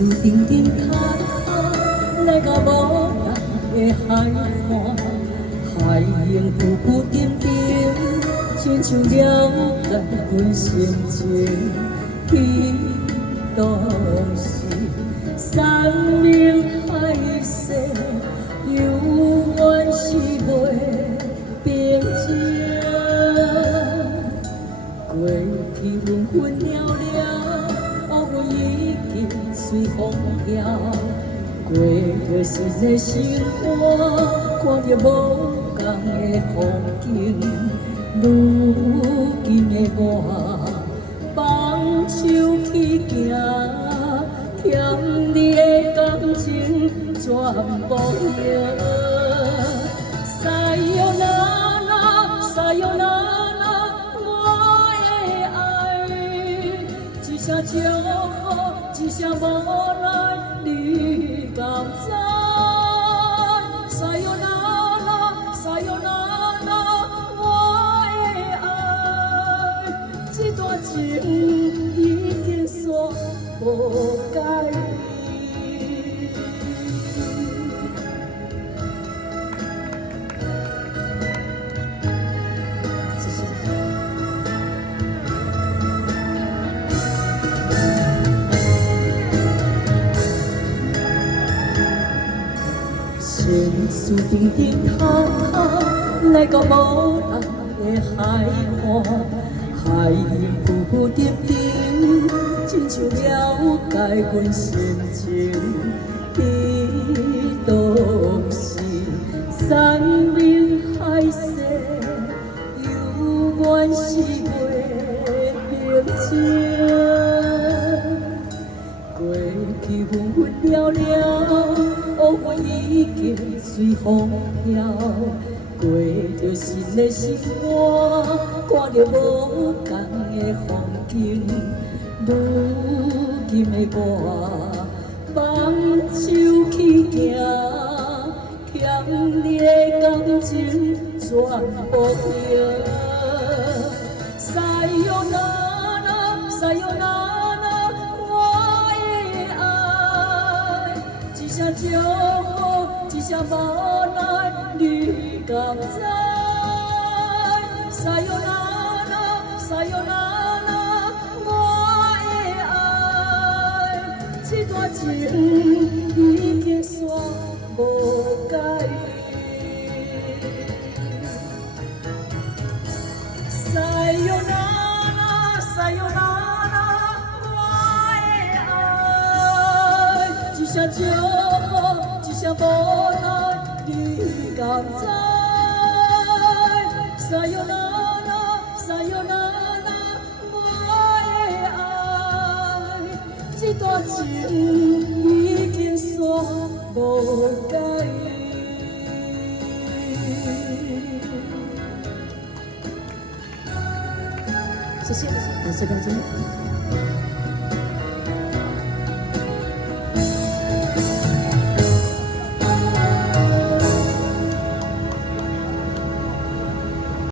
事沉沉塌塌，来到无人的海岸，海涌浮浮沉沉，亲像了解阮心情。彼当时，山明海誓，犹原是袂平静。过去纷纷了了，乌云已经随风飘。过着新的生活，看着无同的风景。如今的我，放手去行，欠你的感情全部还。Sayonara, sayonara， 我的爱，一声祝福，一声无奈，你敢知？Sayonara, sayonara， 我的爱，这段情已经煞无解。情事沉沉塌塌，来到无人的海岸，海涌浮浮沉沉，亲像了解阮心情。彼当时，山明海誓，犹原是袂平静。过去纷纷了了，乌云已经随风飘。过着新的生活，看着无同的风景。如今的我，放手去行，欠你的感情全部还。Sayonara, sayonara， 我的爱，一声祝福，一声无奈，你敢知？Sayonara, sayonara， 我的爱，这段情已经煞无解。Sayonara, sayonara， 我的爱，一声祝福，一声无奈，你敢知？Sayonara, sayonara， 我的爱，这段情已经煞无解。谢谢，感谢大家。